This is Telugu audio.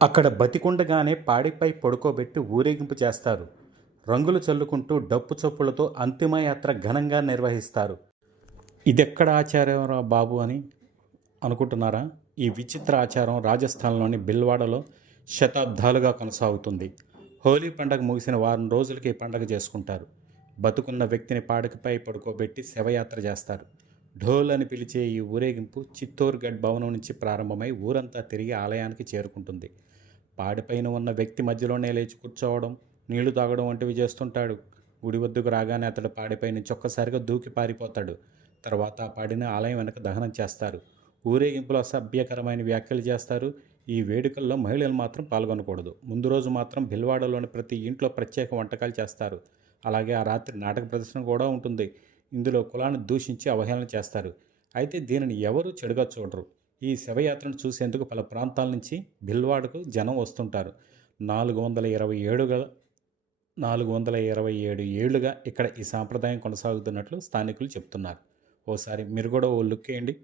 అక్కడ బతికుండగానే పాడిపై పడుకోబెట్టి ఊరేగింపు చేస్తారు. రంగులు చల్లుకుంటూ డప్పు చప్పులతో అంతిమయాత్ర ఘనంగా నిర్వహిస్తారు. ఇదెక్కడ ఆచారంరా బాబు అని అనుకుంటున్నారా? ఈ విచిత్ర ఆచారం రాజస్థాన్లోని బిల్వాడలో శతాబ్దాలుగా కొనసాగుతుంది. హోలీ పండగ ముగిసిన వారం రోజులకి ఈ పండగ చేసుకుంటారు. బతుకున్న వ్యక్తిని పాడికపై పడుకోబెట్టి శవయాత్ర చేస్తారు. ఢోల్ అని పిలిచే ఈ ఊరేగింపు చిత్తోర్గఢ్ భవనం నుంచి ప్రారంభమై ఊరంతా తిరిగి ఆలయానికి చేరుకుంటుంది. పాడిపైన ఉన్న వ్యక్తి మధ్యలోనే లేచి కూర్చోవడం, నీళ్లు తాగడం వంటివి చేస్తుంటాడు. గుడి వద్దకు రాగానే అతడు పాడిపై నుంచి ఒక్కసారిగా దూకి పారిపోతాడు. తర్వాత ఆ పాడిని ఆలయం వెనక దహనం చేస్తారు. ఊరేగింపులో అసభ్యకరమైన వ్యాఖ్యలు చేస్తారు. ఈ వేడుకల్లో మహిళలు మాత్రం పాల్గొనకూడదు. ముందు రోజు మాత్రం భిల్వాడలోని ప్రతి ఇంట్లో ప్రత్యేక వంటకాలు చేస్తారు. అలాగే ఆ రాత్రి నాటక ప్రదర్శన కూడా ఉంటుంది. ఇందులో కులాన్ని దూషించి అవహేళన చేస్తారు. అయితే దీనిని ఎవరూ చెడుగా చూడరు. ఈ శవయాత్రను చూసేందుకు పలు ప్రాంతాల నుంచి భిల్వాడకు జనం వస్తుంటారు. 427గా 427 ఏళ్లుగా ఇక్కడ ఈ సాంప్రదాయం కొనసాగుతున్నట్లు స్థానికులు చెప్తున్నారు. ఓసారి మీరు కూడా ఓ లుక్ వేయండి.